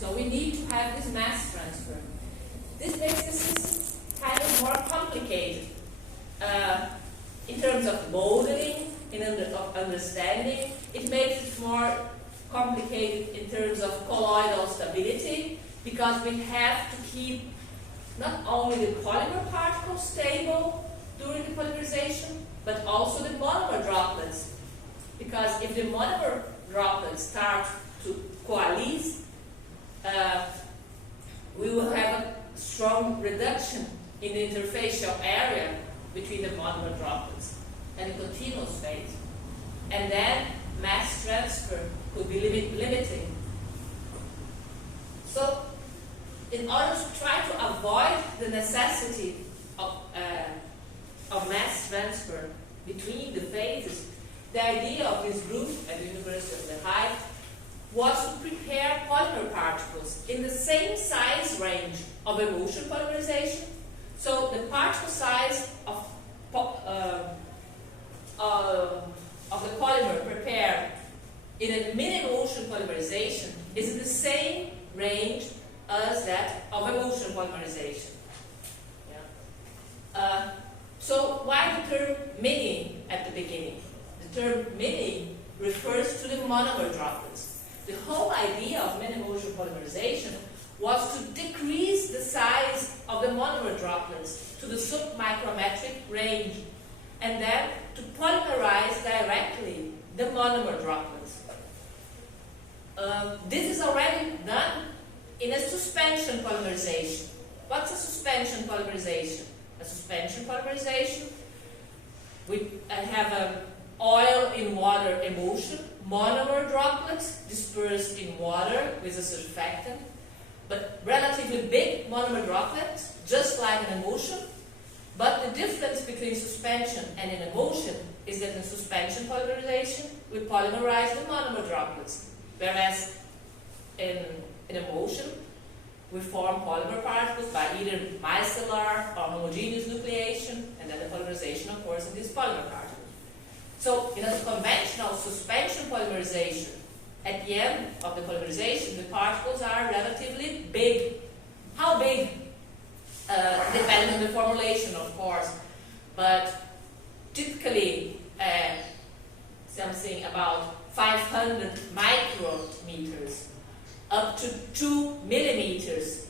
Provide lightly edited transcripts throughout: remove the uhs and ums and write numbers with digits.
So we need to have this mass transfer. This makes the system kind of more complicated in terms of modeling, of understanding. It makes it more complicated in terms of colloidal stability, because we have to keep not only the polymer particles stable during the polymerization, but also the monomer droplets. Because if the monomer droplets start to coalesce, we will have a strong reduction in the interfacial area between the monomer droplets and the continuous phase. And then mass transfer could be limiting. So, in order to try to avoid the necessity of mass transfer between the phases, the idea of this group at the University of Lehigh was to prepare polymer particles in the same size range of emulsion polymerization. So the particle size of the polymer prepared in a mini-emulsion polymerization is in the same range as that of emulsion polymerization. Yeah. So why the term mini at the beginning? The term mini refers to the monomer droplets. The whole idea of mini-emulsion polymerization was to decrease the size of the monomer droplets to the submicrometric range, and then to polymerize directly the monomer droplets. This is already done in a suspension polymerization. What's a suspension polymerization? A suspension polymerization, we have an oil in water emulsion, monomer droplets dispersed in water with a surfactant, but relatively big monomer droplets, just like an emulsion. But the difference between suspension and an emulsion is that in suspension polymerization, we polymerize the monomer droplets, whereas in emulsion, we form polymer particles by either micellar or homogeneous nucleation, and then the polymerization occurs in these polymer particles. So, in a conventional suspension polymerization, at the end of the polymerization, the particles are relatively big. How big? Depending on the formulation, of course, but typically something about 500 micrometers up to 2 millimeters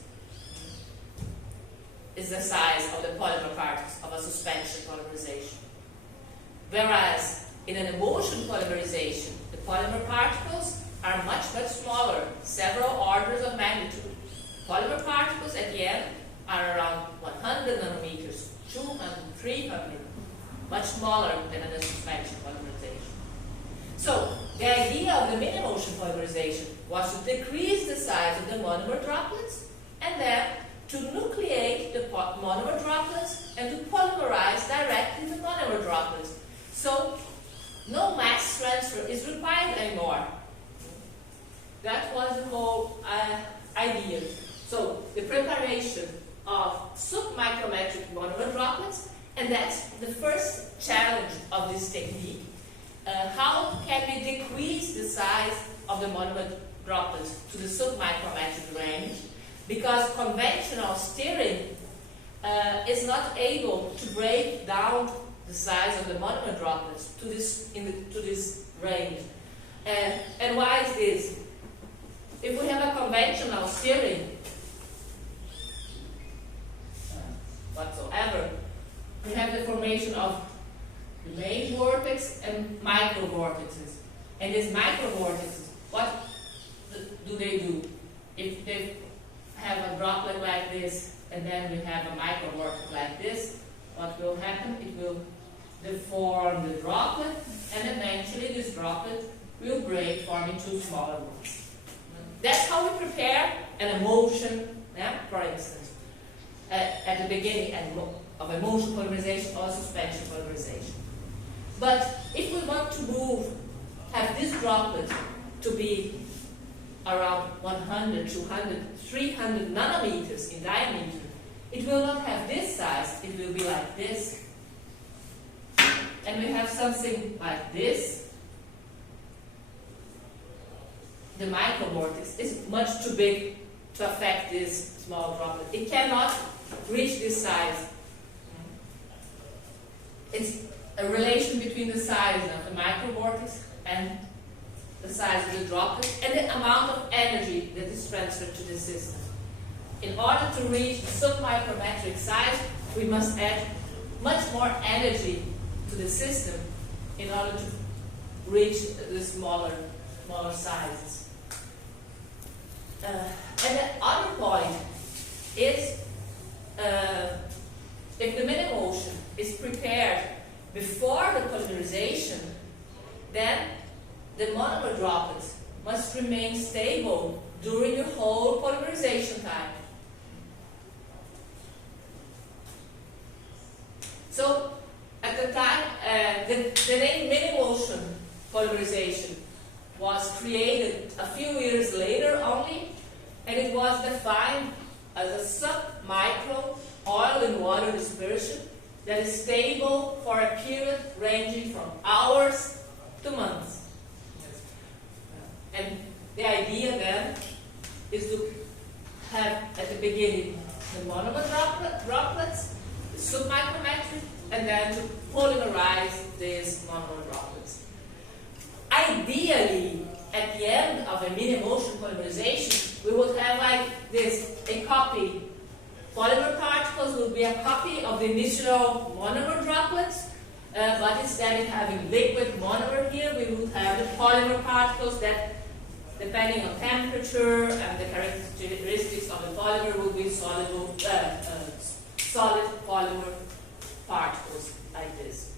is the size of the polymer particles of a suspension polymerization. Whereas in an emulsion polymerization, the polymer particles are much, much smaller, several orders of magnitude. Polymer particles at the end are around 100 nanometers, 200, 300, much smaller than in a suspension polymerization. So, the idea of the mini-emulsion polymerization was to decrease the size of the monomer droplets and then to nucleate the monomer droplets and to polymerize directly the monomer droplets. So, no mass transfer is required anymore. That was the whole idea. So, the preparation of submicrometric monomer droplets, and that's the first challenge of this technique. How can we decrease the size of the monomer droplets to the submicrometric range? Because conventional stirring is not able to break down the size of the monomer droplets to this range. And why is this? If we have a conventional stirring whatsoever, we have the formation of the main vortex and microvortexes. And these microvortexes, what do they do? If they have a droplet like this, and then we have a microvortex like this, what will happen? It will deform the droplet, and eventually this droplet will break, forming two smaller ones. That's how we prepare an emulsion, for instance, at the beginning of emulsion polymerization or suspension polymerization. But if we want to have this droplet to be around 100, 200, 300 nanometers in diameter, it will not have this size, it will be like this. And we have something like this. The microvortex is much too big to affect this small droplet. It cannot reach this size. It's a relation between the size of the microvortex and the size of the droplet and the amount of energy that is transferred to the system. In order to reach the submicrometric size, we must add much more energy to the system in order to reach the smaller sizes. And the other point is if the mini-emulsion is prepared before the polymerization, then the monomer droplets must remain stable during the whole polymerization time. So, at the time, the name mini-emulsion polymerization was created a few years later only, and it was defined as a sub-micro oil and water dispersion that is stable for a period ranging from hours to months. And the idea then is to have at the beginning the monomer droplets, the submicrometric, and then to polymerize these monomer droplets. Ideally, at the end of a mini-emulsion polymerization, we would have like this, a copy. Polymer particles will be a copy of the initial monomer droplets, but instead of having liquid monomer here, we would have the polymer particles that, depending on temperature and the characteristics of the polymer, will be solid polymer particles like this.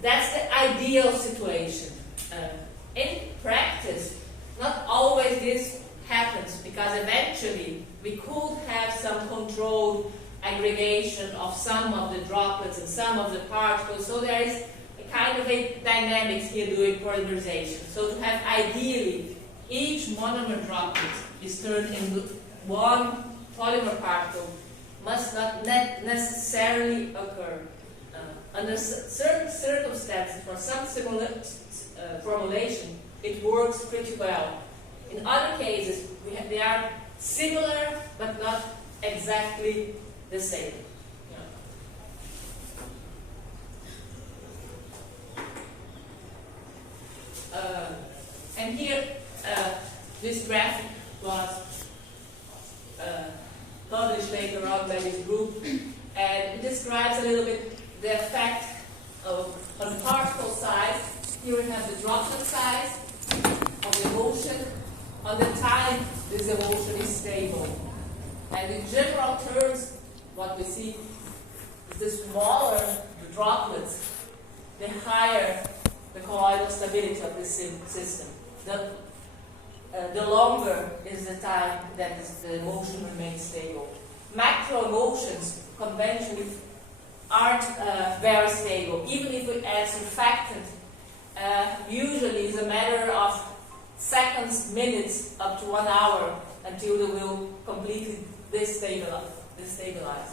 That's the ideal situation. In practice, not always this happens, because eventually we could have some controlled aggregation of some of the droplets and some of the particles, so there is a kind of a dynamics here doing polymerization. So to have ideally each monomer droplet is turned into one polymer particle must not necessarily occur. Under certain circumstances, for some formulation, it works pretty well. In other cases, they are similar but not exactly the same. And here, this graphic was published later on by this group, and it describes a little bit the effect on the particle size. Here we have the droplet size of the emulsion on the time this emulsion is stable. And in general terms, what we see is the smaller the droplets, the higher the colloidal stability of the system. The longer is the time that the emulsion remains stable. Macro emulsions conventionally aren't very stable. Even if we add surfactant, usually it's a matter of seconds, minutes, up to 1 hour until they will completely destabilize.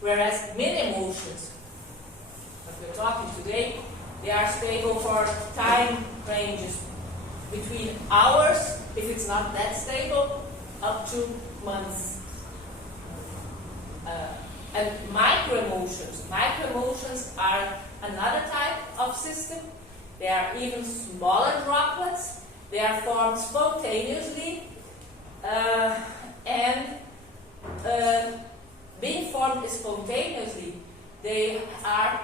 Whereas mini-emulsions, that we're talking today, they are stable for time ranges between hours, if it's not that stable, up to months. And microemulsions are another type of system. They are even smaller droplets. They are formed spontaneously, and being formed spontaneously, they are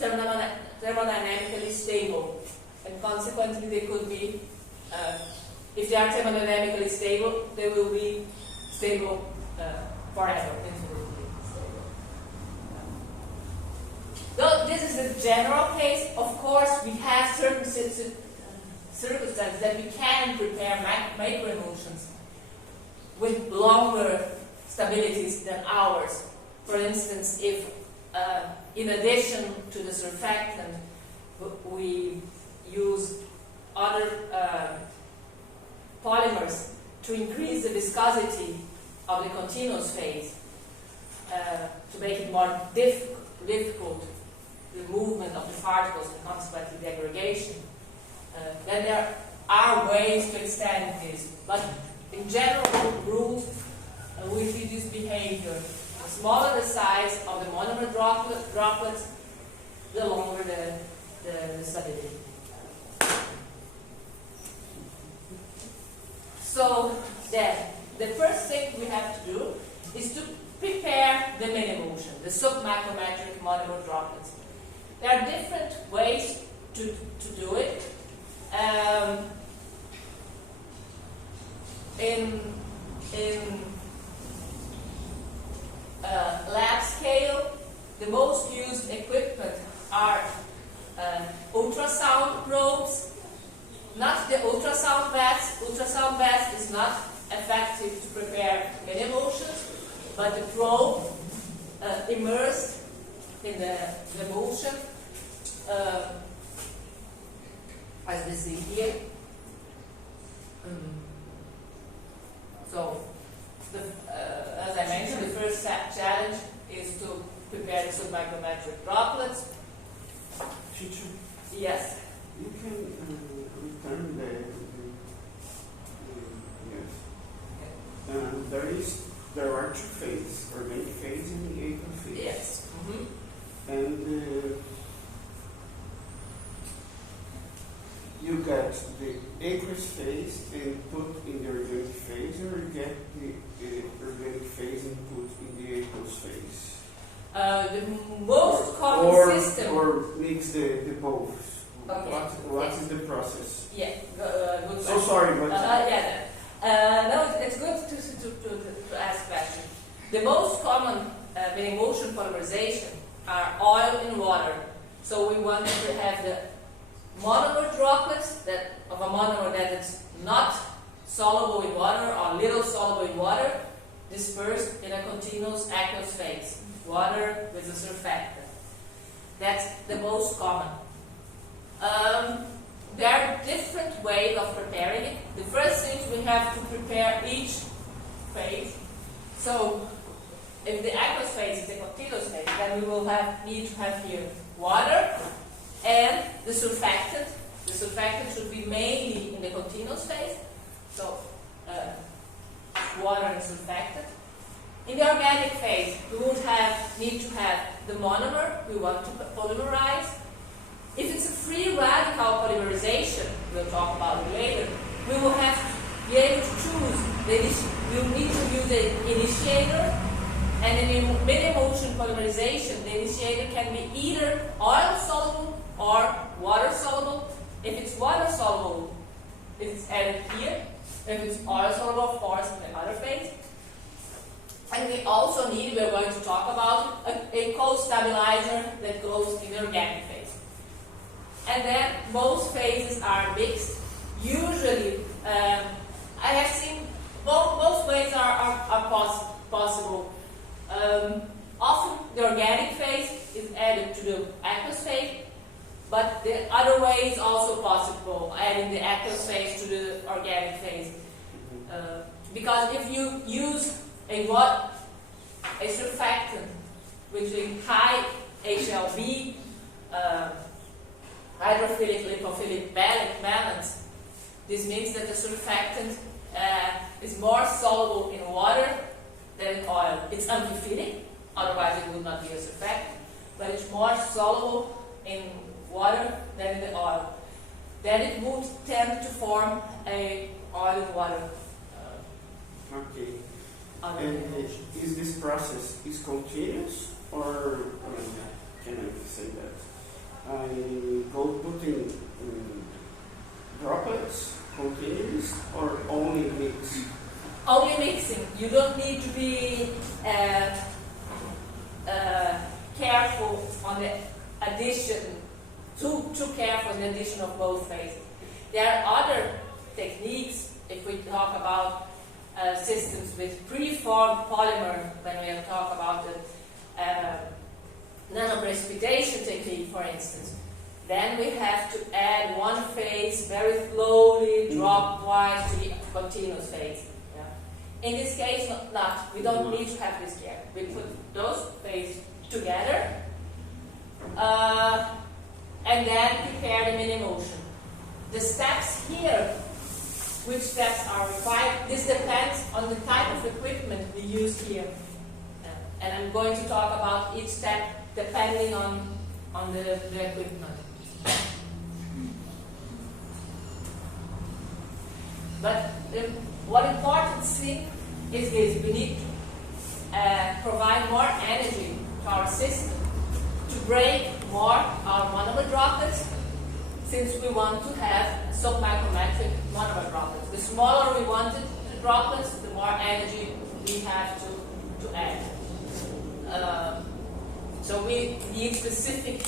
thermodynamically stable, and consequently they could be, if they are thermodynamically stable, they will be stable forever. Though this is the general case, of course we have certain circumstances that we can prepare microemulsions with longer stabilities than ours. For instance, if in addition to the surfactant we use other polymers to increase the viscosity of the continuous phase, to make it more difficult, the movement of the particles and consequently the aggregation, then there are ways to extend this. But in general rule, we see this behavior. The smaller the size of the monomer droplets, the longer the stability. So then, the first thing we have to do is to prepare the mini-motion, the submicrometric monomer droplets. There are different ways to do it. In lab scale, the most used equipment are ultrasound probes, not the ultrasound baths. Ultrasound bath is not effective to prepare many motions, but the probe immersed in the motion, as we see here. So, as I mentioned, the first challenge is to prepare the submicrometric droplets. Teacher? Yes. You can return yes. There are two phases, organic phase and the aqueous phase. Yes. And you get the aqueous phase and put in the organic phase, or you get the organic phase and put in the aqueous phase? The most common system. Or mix the both. Okay. What is the process? Yeah, good question. So sorry, but no, it's good to ask questions. The most common mini-motion polymerization are oil and water. So we want to have the monomer droplets of a monomer that is not soluble in water or little soluble in water, dispersed in a continuous aqueous phase, water with a surfactant. That's the most common. There are different ways of preparing it. The first thing, we have to prepare each phase. So if the aqueous phase is the continuous phase, then we will need to have here water and the surfactant. The surfactant should be mainly in the continuous phase. So water and surfactant. In the organic phase, we would need to have the monomer we want to polymerize. If it's a free radical polymerization, we'll talk about it later, we will have to be able to choose. We'll need to use an initiator, and in mini-motion polymerization, the initiator can be either oil-soluble or water-soluble. If it's water-soluble, it's added here. If it's oil-soluble, of course, in the other phase. And we also need, we're going to talk about, a co-stabilizer that goes in the organic phase. And then both phases are mixed. Usually, I have seen both ways are possible. Often the organic phase is added to the aqueous phase, but the other way is also possible, adding the aqueous phase to the organic phase. Because if you use a surfactant with a high HLB, hydrophilic lipophilic balance, this means that the surfactant is more soluble in water than in oil. It's amphiphilic, otherwise it would not be a surfactant, but it's more soluble in water than in the oil. Then it would tend to form a oil and water. Okay. And is this process continuous, or can I say that? I go putting droplets continuous or only mix? Only mixing. You don't need to be careful on the addition, too careful in the addition of both phases. There are other techniques if we talk about systems with preformed polymer, when we talk about the nanoprecipitation technique, for instance. Then we have to add one phase very slowly, drop-wise, to the continuous phase. Yeah. In this case, not. We don't need to have this here. We put those phases together and then prepare the mini-motion. The steps here which steps are required. This depends on the type of equipment we use here. And I'm going to talk about each step depending on the equipment. But one important thing is this: we need to provide more energy to our system to break more our monomer droplets, since we want to have submicrometric monomer droplets. The smaller we wanted the droplets, the more energy we have to add. So we need specific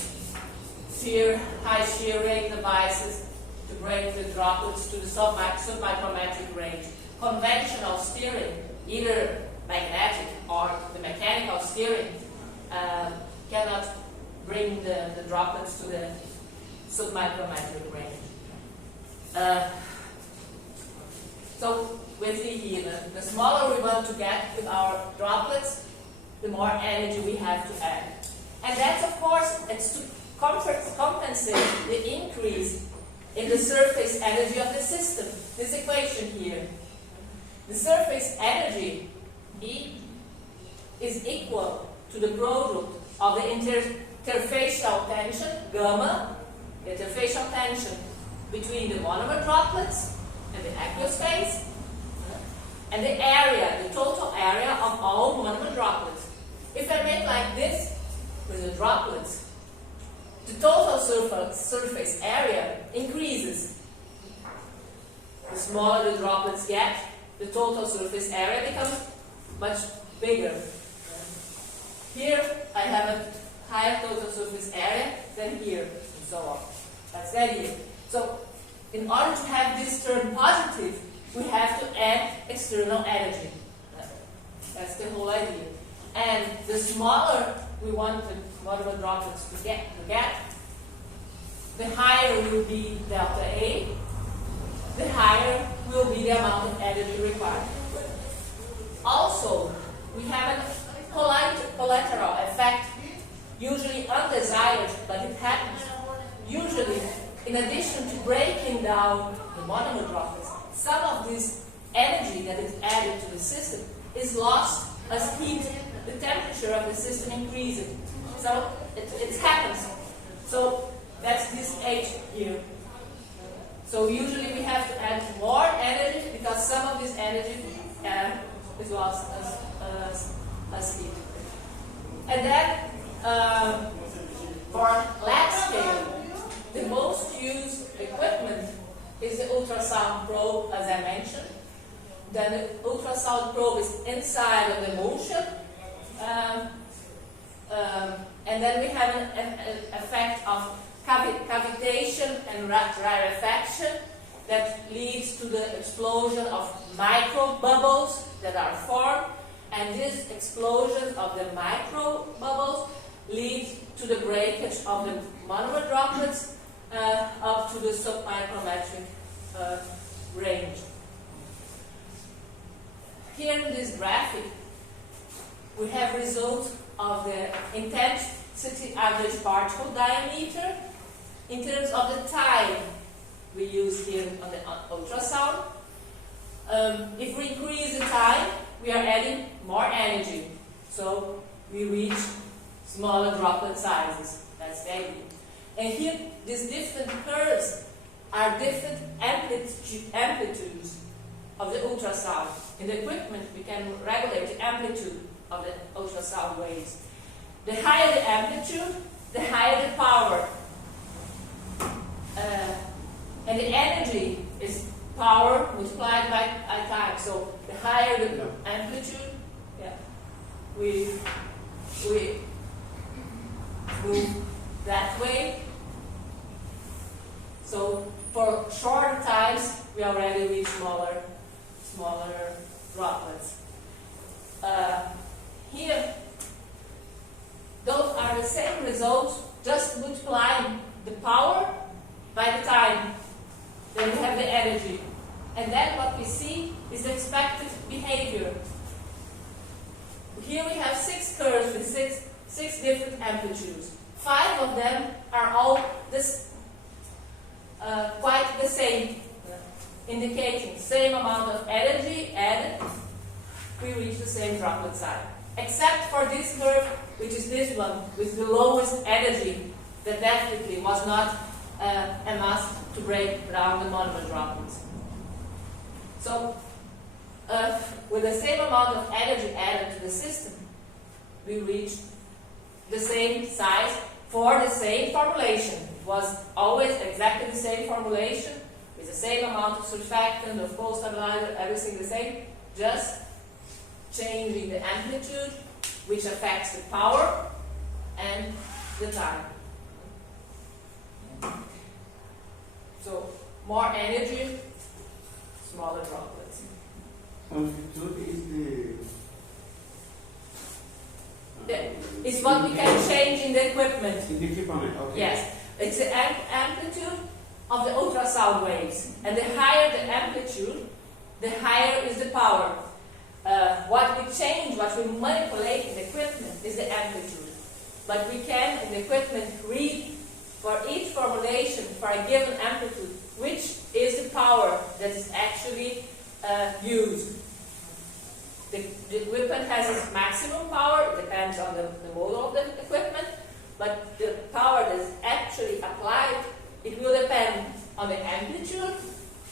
high shear rate devices to break the droplets to the submicrometric range. Conventional steering, either magnetic or the mechanical steering, cannot bring the droplets to the submicrometric range. So with the smaller we want to get with our droplets, the more energy we have to add. And that's, of course, it's to compensate the increase in the surface energy of the system. This equation here. The surface energy, E, is equal to the product of the interfacial tension, gamma, the interfacial tension between the monomer droplets and the aqueous phase, and the area, the total area of all monomer droplets. If I make like this with the droplets, the total surface area increases. The smaller the droplets get, the total surface area becomes much bigger. Here I have a higher total surface area than here, and so on. That's the idea. So in order to have this turn positive, we have to add external energy. That's the whole idea. And the smaller we want the monomer droplets to get, the higher will be delta A, the higher will be the amount of energy required. Also, we have a collateral effect, usually undesired, but it happens. Usually, in addition to breaking down the monomer droplets, some of this energy that is added to the system is lost as heat. The temperature of the system increases. So it happens. So that's this H here. So usually we have to add more energy because some of this energy is lost as heat. And then for lab scale, the most used equipment is the ultrasound probe, as I mentioned. Then the ultrasound probe is inside of the emulsion. And then we have an effect of cavitation and rarefaction that leads to the explosion of micro bubbles that are formed. And this explosion of the micro bubbles leads to the breakage of the monomer droplets up to the submicrometric range. Here in this graphic, we have results of the intensity average particle diameter in terms of the time we use here on the ultrasound. If we increase the time, we are adding more energy. So we reach smaller droplet sizes. That's the idea. And here, these different curves are different amplitudes of the ultrasound. In the equipment, we can regulate the amplitude of the ultrasound waves. The higher the amplitude, the higher the power. And the energy is power multiplied by time. So the higher the amplitude, we move that way. So for shorter times, we already reach smaller droplets. Here, those are the same results, just multiplying the power by the time. Then we have the energy. And then what we see is the expected behavior. Here we have 6 curves with six different amplitudes. 5 of them are all quite the same indicating same amount of energy added, we reach the same droplet size. Except for this curve, which is this one, with the lowest energy, that definitely was not enough to break down the monomer droplets. So, with the same amount of energy added to the system, we reach the same size for the same formulation. It was always exactly the same formulation, with the same amount of surfactant, of course, stabilizer, everything the same, just changing the amplitude, which affects the power and the time. So, more energy, smaller droplets. Amplitude is It's what we can change in the equipment. in the equipment, okay. Yes, it's the amplitude of the ultrasound waves. And the higher the amplitude, the higher is the power. What we change, what we manipulate in the equipment is the amplitude. But we can, in the equipment, read for each formulation, for a given amplitude, which is the power that is actually used. The equipment has its maximum power, it depends on the model of the equipment, but the power that is actually applied, it will depend on the amplitude,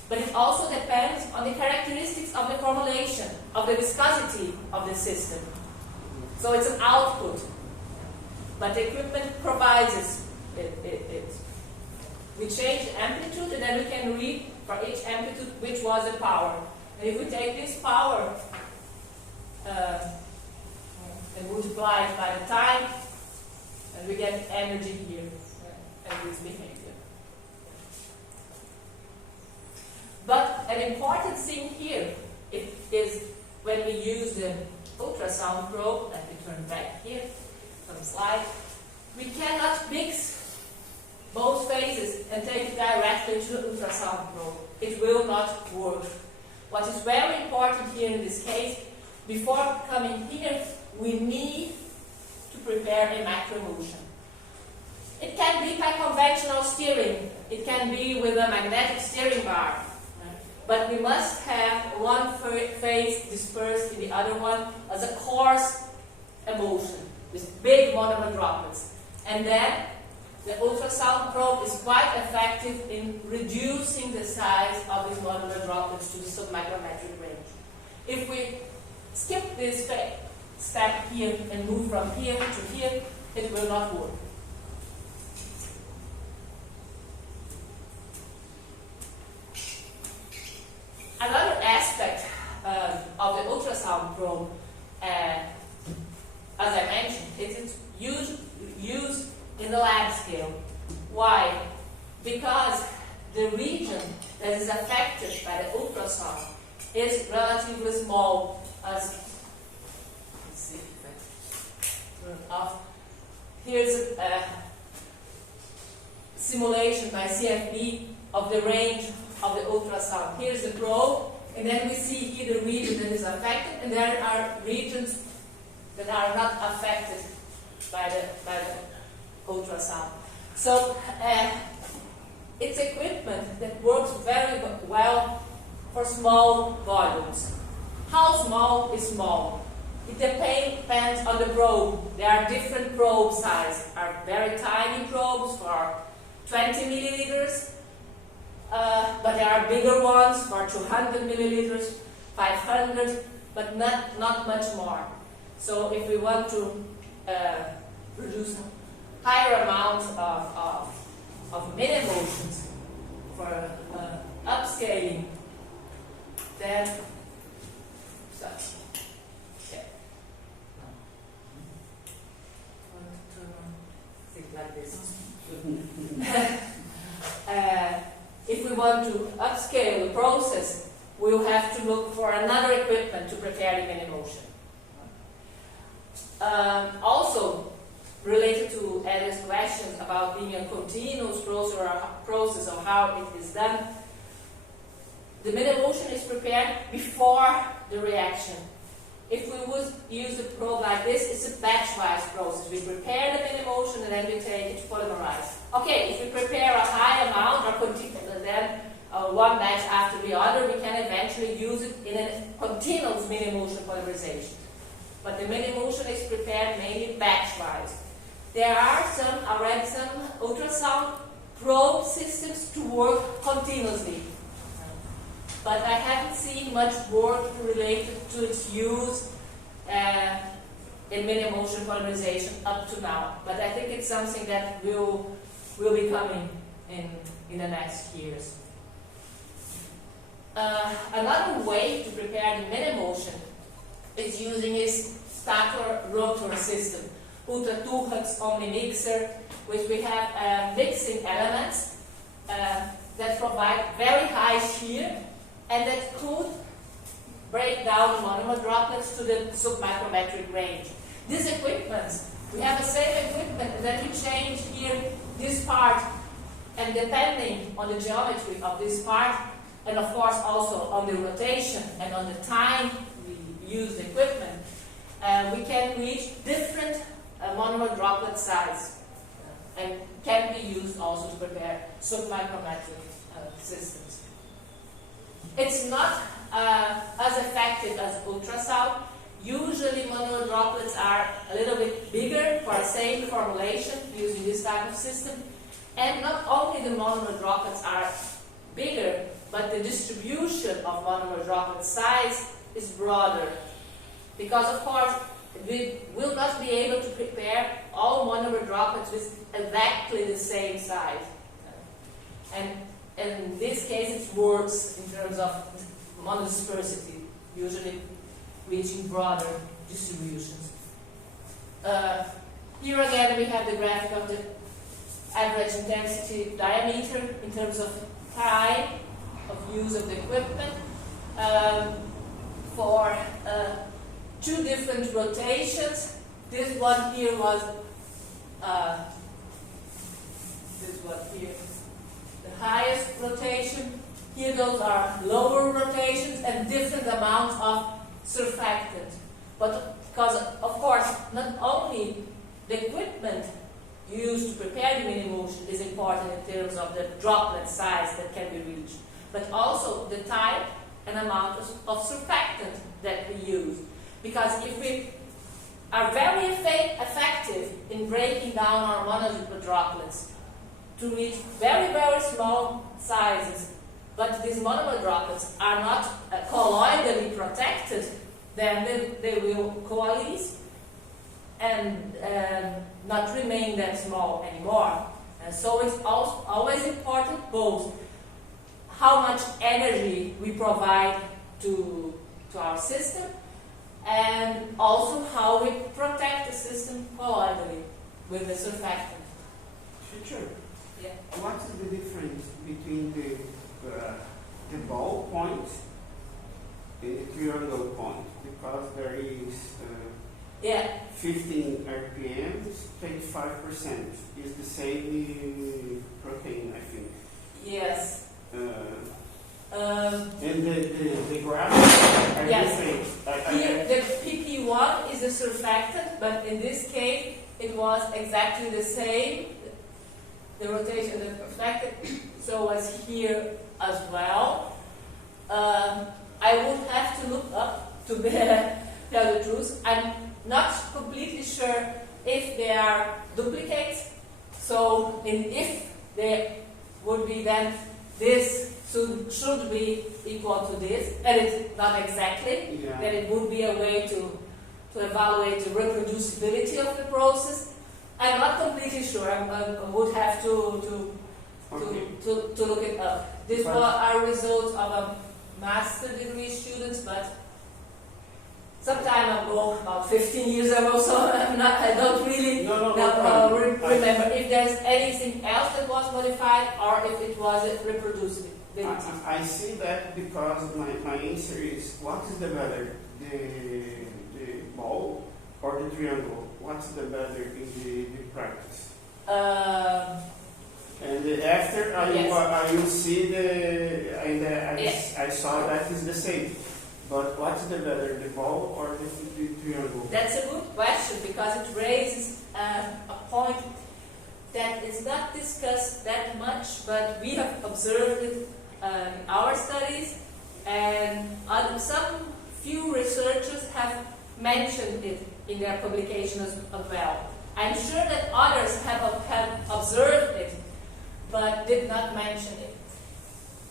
but it also depends on the characteristics of the formulation, of the viscosity of the system. So it's an output, but the equipment provides it. We change the amplitude and then we can read for each amplitude which was the power. And if we take this power and multiply it by the time, and we get energy here and its behavior. But an important thing here is when we use the ultrasound probe, let me turn back here, some slide, we cannot mix both phases and take it directly to the ultrasound probe. It will not work. What is very important here in this case, before coming here, we need to prepare a macroemulsion. It can be by conventional steering. It can be with a magnetic steering bar. But we must have one phase dispersed in the other one as a coarse emulsion with big monomer droplets. And then the ultrasound probe is quite effective in reducing the size of these monomer droplets to the submicrometric range. If we skip this step here and move from here to here, it will not work. Another aspect of the ultrasound probe, as I mentioned, it is used in the lab scale. Why? Because the region that is affected by the ultrasound is relatively small. Let's see if I turn off. Here's a simulation by CFB of the range of the ultrasound. Here's the probe, and then we see here the region that is affected, and there are regions that are not affected by the ultrasound. So it's equipment that works very well for small volumes. How small is small? It depends on the probe. There are different probe sizes. There are very tiny probes for 20 milliliters, but there are bigger ones for 200 milliliters, 500, but not much more. So if we want to produce higher amounts of mini-emulsions for upscaling, then like this. If we want to upscale the process, we will have to look for another equipment to prepare the mini-emulsion. Also, related to Eddie's questions about being a continuous process or how it is done, the mini-emulsion is prepared before the reaction. If we would use a probe like this, it's a batch-wise process. We prepare the mini-emulsion and then we take it to polymerize. Okay, if we prepare a high amount or then one batch after the other, we can eventually use it in a continuous mini-emulsion polymerization. But the mini-emulsion is prepared mainly batch-wise. There are already some ultrasound probe systems to work continuously. But I haven't seen much work related to its use in mini-emulsion polymerization up to now. But I think it's something that will be coming in the next years. Another way to prepare the mini-emulsion is using this stator rotor system, Ultra 200 Omni Mixer, which we have mixing elements that provide very high shear and that could break down monomer droplets to the submicrometric range. These equipments, we have the same equipment that we change here, this part, and depending on the geometry of this part, and of course also on the rotation and on the time we use the equipment, we can reach different monomer droplet size and can be used also to prepare submicrometric systems. It's not as effective as ultrasound. Usually monomer droplets are a little bit bigger for the same formulation using this type of system. And not only the monomer droplets are bigger, but the distribution of monomer droplet size is broader. Because of course, we will not be able to prepare all monomer droplets with exactly the same size. And in this case, it's worse in terms of monodispersity, usually reaching broader distributions. Here again, we have the graphic of the average intensity diameter in terms of time of use of the equipment for two different rotations. This one here was this one here, the highest rotation. Here those are lower rotations and different amounts of surfactant. But because of course not only the equipment used to prepare the mini-emulsion is important in terms of the droplet size that can be reached, but also the type and amount of surfactant that we use. Because if we are very effective in breaking down our monomer droplets to reach very, very small sizes, but these monomer droplets are not colloidally protected, then they will coalesce and not remain that small anymore. And so it's always important both how much energy we provide to our system and also how we protect the system colloidally with the surfactant. Teacher, yeah. What is the difference between the ball point and the triangle point? Because there is 15 RPMs, 25% is the same protein, I think. Yes. And the graphs are different. Here the PP1 is a surfactant, but in this case it was exactly the same. The rotation, the surfactant, so was here as well. I would have to look up to tell the truth. I'm not completely sure if they are duplicates. So if they would be, then this should be equal to this, and it's not exactly. Yeah. Then it would be a way to evaluate the reproducibility of the process. I'm not completely sure. I would have to look it up. These are results of a master degree students, but some time ago, about 15 years ago, so I don't really remember if there's anything else that was modified or if it was reproducibility. I see that because my answer is, what is the better, the ball or the triangle? What's the better in the practice? And after I will see I saw that is the same. But what's the better, the ball or the triangle? That's a good question because it raises a point that is not discussed that much, but we have observed it our studies, and some few researchers have mentioned it in their publications as well. I'm sure that others have observed it, but did not mention it.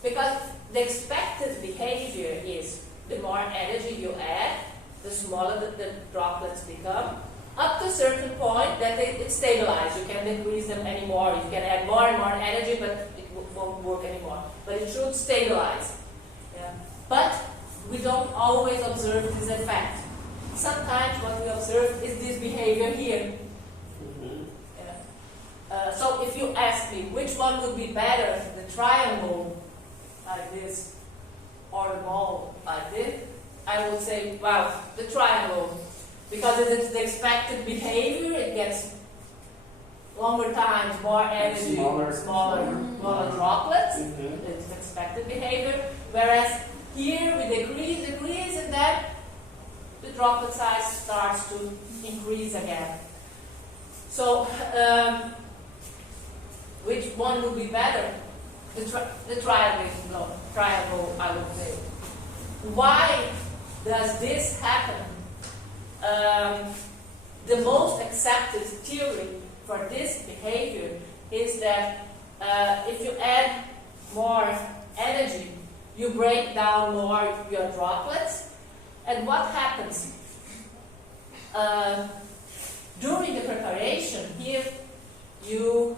Because the expected behavior is the more energy you add, the smaller the droplets become, up to a certain point that it stabilizes. You can't increase them anymore. You can add more and more energy, but it won't work anymore. But it should stabilize. Yeah. But we don't always observe this effect. Sometimes what we observe is this behavior here. So if you ask me which one would be better, the triangle like this or the ball like this, I would say, well, the triangle, because it is the expected behavior. It gets longer times, more energy, smaller droplets. It's expected behavior. Whereas here we decrease, and then the droplet size starts to increase again. So, which one would be better? The triangle, I would say. Why does this happen? The most accepted theory for this behavior is that if you add more energy, you break down more your droplets. And what happens? During the preparation, here you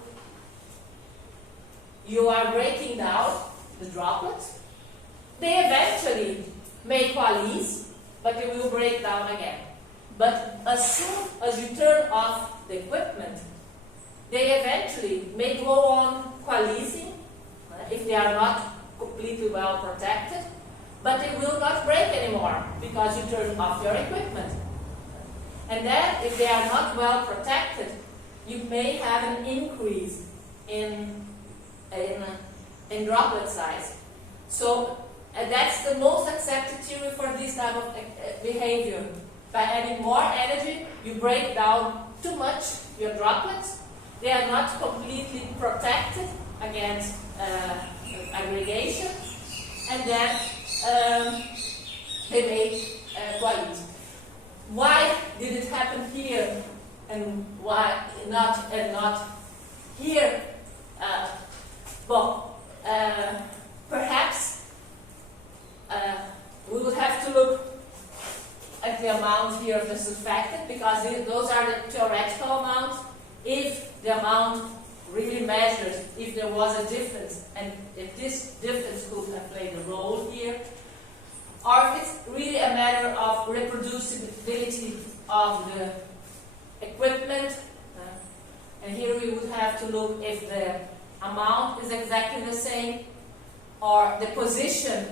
are breaking down the droplets. They eventually may coalesce, but they will break down again. But as soon as you turn off the equipment, they eventually may go on coalescing if they are not completely well protected, but they will not break anymore because you turned off your equipment. And then, if they are not well protected, you may have an increase in droplet size. So that's the most accepted theory for this type of behavior. By adding more energy, you break down too much your droplets. They are not completely protected against aggregation, and then they may coalesce. Why did it happen here and why not here? Perhaps we would have to look at the amount here of the surfactant, because those are the theoretical amounts. If the amount really measures, if there was a difference, and if this difference could have played a role here, or if it's really a matter of reproducibility of the equipment. And here we would have to look if the amount is exactly the same, or the position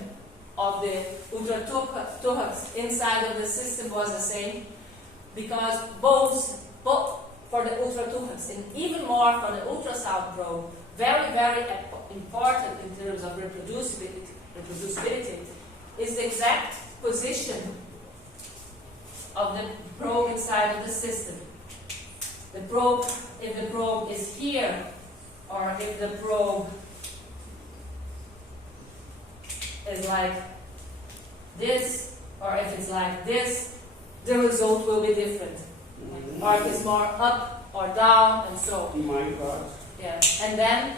of the ultraturbulence inside of the system was the same, because both for the ultraturbulence and even more for the ultrasound probe, very, very important in terms of reproducibility is the exact position of the probe inside of the system. The probe, if the probe is here, or if the probe is like this, or if it's like this, the result will be different. Or if it's more up or down, and so. My God. Yeah, and then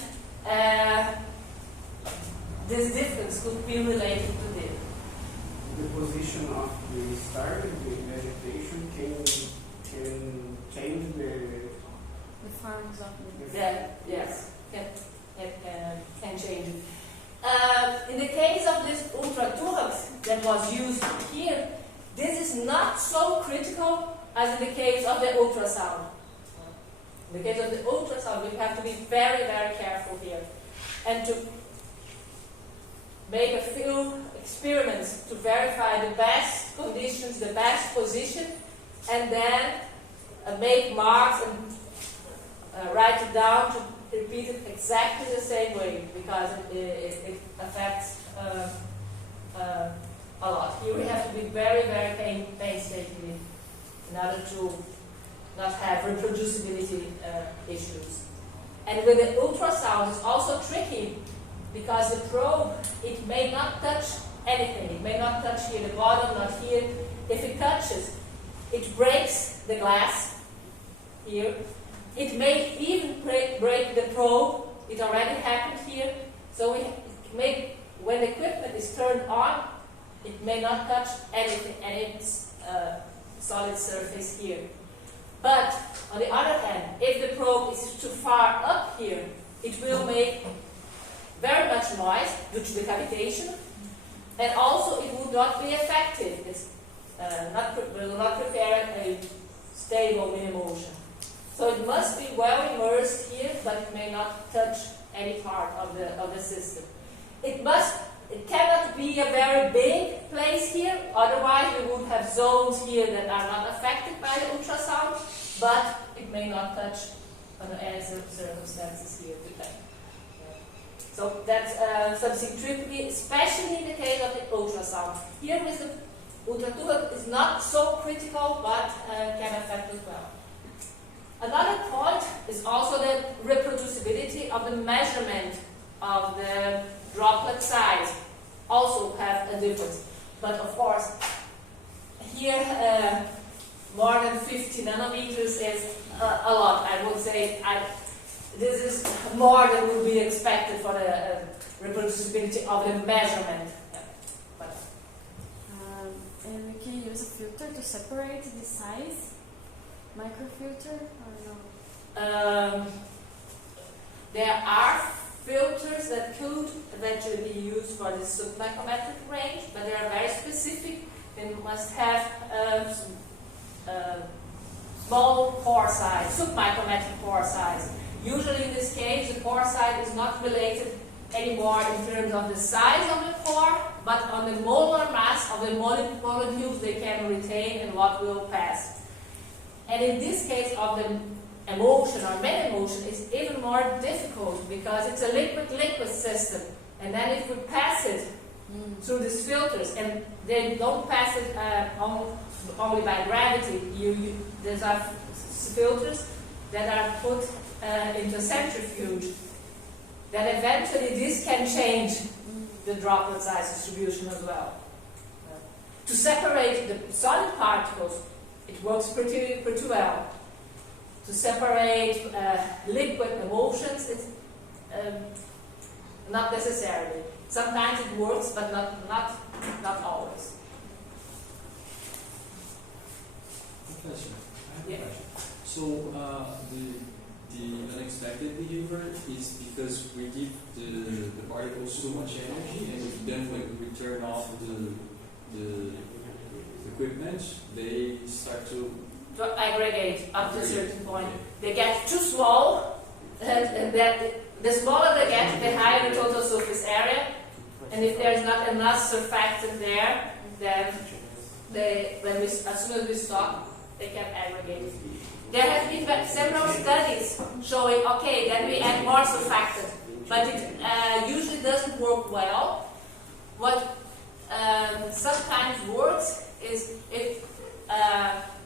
this difference could be related to this. The position of the star, the vegetation, can change The forms of the yes, can change it. In the case of this ultraturbulence that was used here, this is not so critical as in the case of the ultrasound. In the case of the ultrasound, we have to be very, very careful here, and to make a few experiments to verify the best conditions, the best position, and then make marks and write it down to repeat it exactly the same way, because it affects a lot. Here we have to be very, very painstaking in order to not have reproducibility issues. And with the ultrasound, it's also tricky because the probe, it may not touch anything. It may not touch here the bottom, not here. If it touches, it breaks the glass here. It may even break the probe. It already happened here. So when the equipment is turned on, it may not touch anything, and it's solid surface here. But on the other hand, if the probe is too far up here, it will make very much noise due to the cavitation, and also it will not be effective. It will not prepare a stable mini motion. So it must be well immersed here, but it may not touch any part of the system. It cannot be a very big place here, otherwise we would have zones here that are not affected by the ultrasound, but it may not touch under any circumstances here today. So that's something tricky, especially in the case of the ultrasound. Here with the ultratube is not so critical, but can affect as well. Another point is also the reproducibility of the measurement of the droplet size. Also have a difference. But of course, here more than 50 nanometers is a lot. I would say this is more than would be expected for the reproducibility of the measurement. And we can use a filter to separate the size, microfilter, or no? There are filters that could eventually be used for the submicrometric range, but they are very specific. They must have small pore size, submicrometric pore size. Usually in this case, the pore size is not related anymore in terms of the size of the pore, but on the molar mass of the molecules they can retain and what will pass. And in this case of the emulsion or meta-emulsion, it's even more difficult because it's a liquid-liquid system. And then if we pass it through these filters, and they don't pass it only by gravity, there's are filters that are put into a centrifuge, that eventually this can change the droplet size distribution as well. To separate the solid particles, it works pretty well. To separate liquid emulsions, it's not necessarily. Sometimes it works, but not always. Professor, I have a Yeah. question. So the unexpected behavior is because we give the particles so much energy, and then when we turn off the equipment, they start to aggregate up to a certain point. They get too small, and that the smaller they get, the higher the total surface area. And if there is not enough surfactant there, then as soon as we stop, they can aggregate. There have been several studies showing, okay, then we add more surfactant, but it usually doesn't work well. What sometimes works is if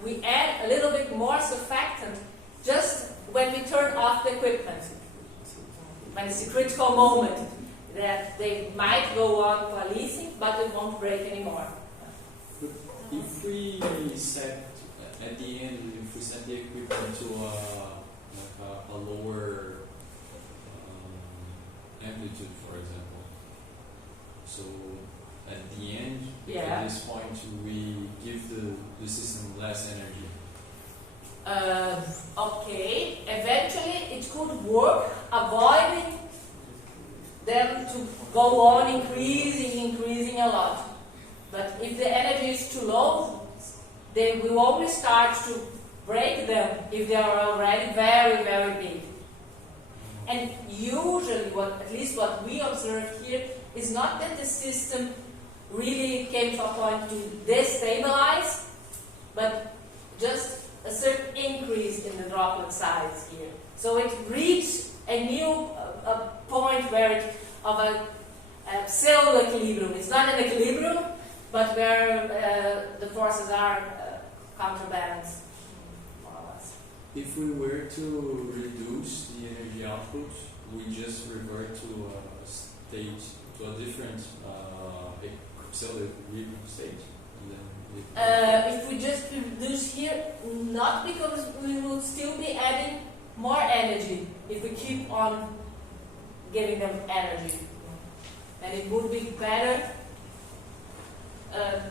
we add a little bit more surfactant just when we turn off the equipment, when it's a critical moment, that they might go on coalescing, but it won't break anymore. But if we set at the end, if we set the equipment to a lower amplitude, for example, so at the end, at this point, we give the system less energy. Okay, eventually it could work, avoiding them to go on increasing a lot. But if the energy is too low, they will only start to break them if they are already very, very big. And usually, at least what we observe here, is not that the system really came to a point to destabilize, but just a certain increase in the droplet size here. So it reached a new point where of a cellular equilibrium. It's not an equilibrium, but where the forces are counterbalanced, more or less. If we were to reduce the energy output, we just revert to state to a different cellular equilibrium state. If we just reduce here, not because we will still be adding more energy if we keep on giving them energy. And it would be better to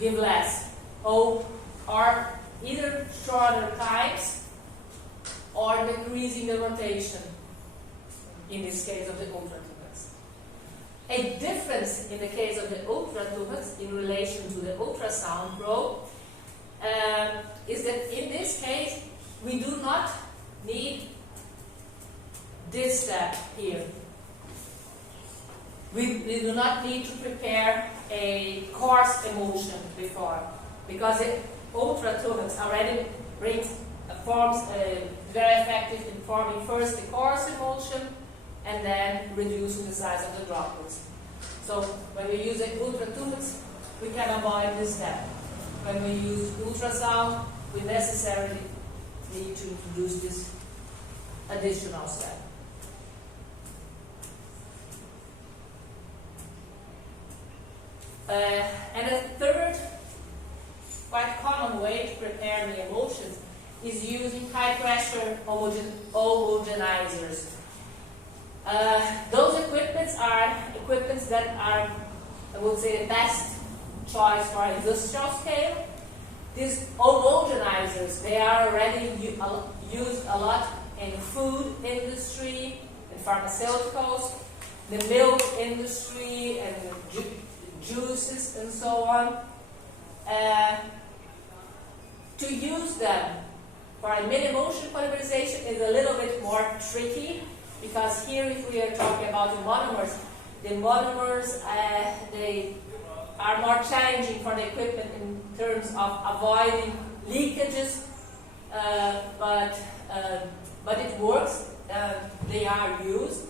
give less. Or either shorter times or decreasing the rotation, in this case of the ultra-tubax. A difference in the case of the ultra-tubax in relation to the ultrasound probe is that in this case we do not need this step here. We do not need to prepare a coarse emulsion before, because the ultra-tubax already forms very effective in forming first the coarse emulsion and then reducing the size of the droplets. So when we use a ultra-tubax, we can avoid this step. When we use ultrasound, we necessarily need to introduce this additional step. And a third quite common way to prepare the emulsions is using high pressure homogenizers. Those equipments are equipments that are, I would say, the best choice for industrial scale. These homogenizers, they are already used a lot in the food industry, in pharmaceuticals, the milk industry, and juices and so on. To use them for a mini-motion polymerization is a little bit more tricky, because here if we are talking about the monomers they are more challenging for the equipment in terms of avoiding leakages, but it works. They are used.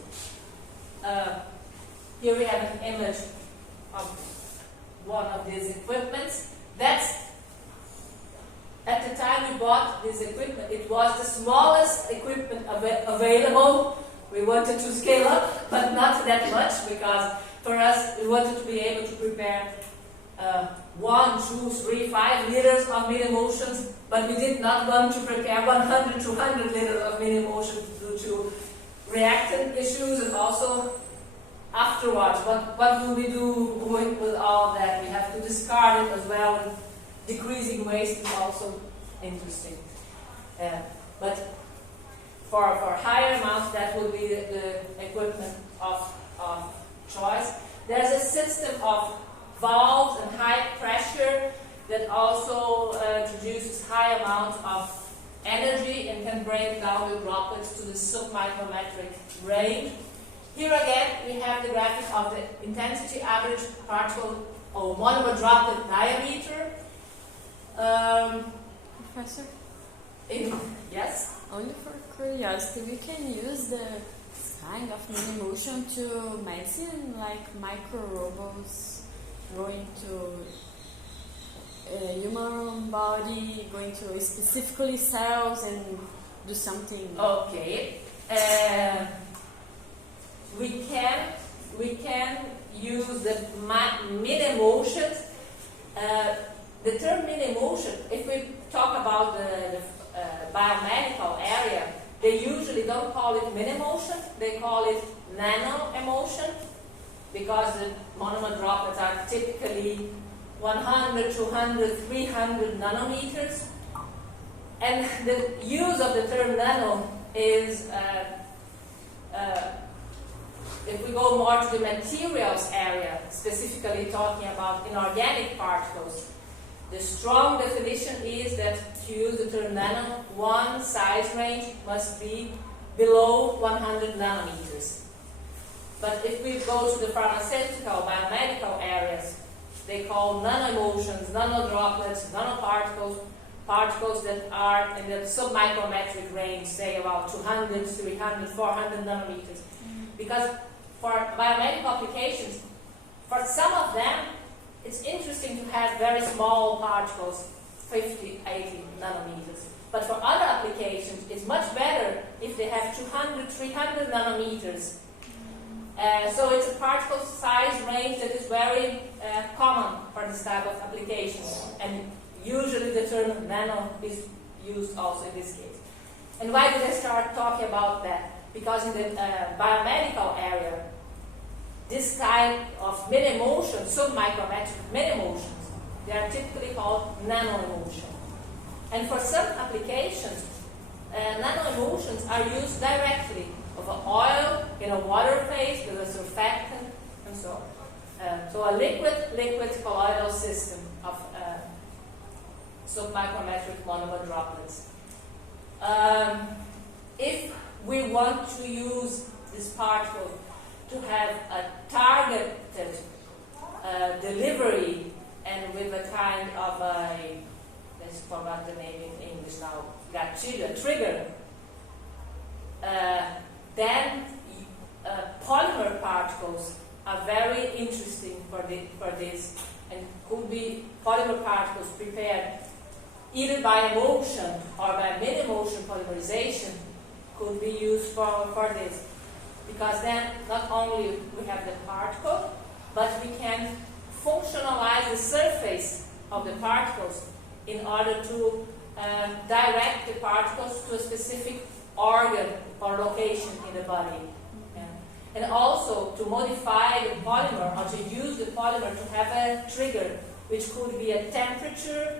Here we have an image of one of these equipments. That's, at the time we bought this equipment, it was the smallest equipment available. We wanted to scale up, but not that much, because for us we wanted to be able to prepare 1, 2, 3, 5 liters of mini-emulsions, but we did not want to prepare 100, 200 liters of mini-emulsions due to reactant issues, and also afterwards, what will we do with all that? We have to discard it as well, and decreasing waste is also interesting. But for higher amounts, that will be the equipment of choice. There's a system of valves and high pressure that also produces high amounts of energy and can break down the droplets to the submicrometric range. Here again, we have the graphic of the intensity average particle or monomer droplet diameter. Professor? Yes? Only for curiosity, we can use this kind of mini-motion to medicine, like micro-robots going to human body, going to specifically cells and do something. Okay. We can use the mini-motions. The term mini-motion, if we talk about the biomedical area, they usually don't call it mini-motion, they call it nano-emulsion, because the monomer droplets are typically 100, 200, 300 nanometers. And the use of the term nano is, if we go more to the materials area, specifically talking about inorganic particles, the strong definition is that to use the term nano, one size range must be below 100 nanometers. But if we go to the pharmaceutical, biomedical areas, they call nanoemulsions, nanodroplets, nanoparticles, particles that are in the submicrometric range, say about 200, 300, 400 nanometers. Because for biomedical applications, for some of them, it's interesting to have very small particles, 50, 80 nanometers. But for other applications, it's much better if they have 200, 300 nanometers. So it's a particle size range that is very common for this type of application, and usually the term nano is used also in this case. And why did I start talking about that? Because in the biomedical area, this kind of mini-motion, submicrometric mini-motions, they are typically called nano-emulsion. And for some applications, nano-emulsions are used directly of an oil in a water phase with a surfactant and so on. So a liquid colloidal system of submicrometric monomer droplets. If we want to use this particle to have a targeted delivery and with a kind of a, let's forget the name in English now, trigger, then polymer particles are very interesting for this, and could be polymer particles prepared either by emulsion or by mini-motion polymerization could be used for this. Because then not only we have the particle, but we can functionalize the surface of the particles in order to direct the particles to a specific organ or location in the body. Yeah. And also to modify the polymer or to use the polymer to have a trigger, which could be a temperature,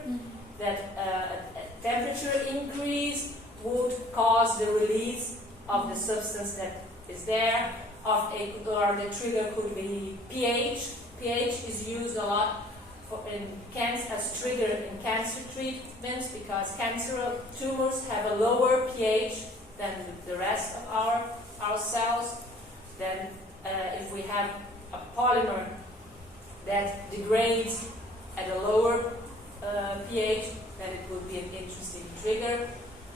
that a temperature increase would cause the release of the substance that is there, or the trigger could be pH. pH is used a lot as trigger in cancer treatments because cancer tumors have a lower pH than the rest of our cells. Then if we have a polymer that degrades at a lower pH, then it would be an interesting trigger.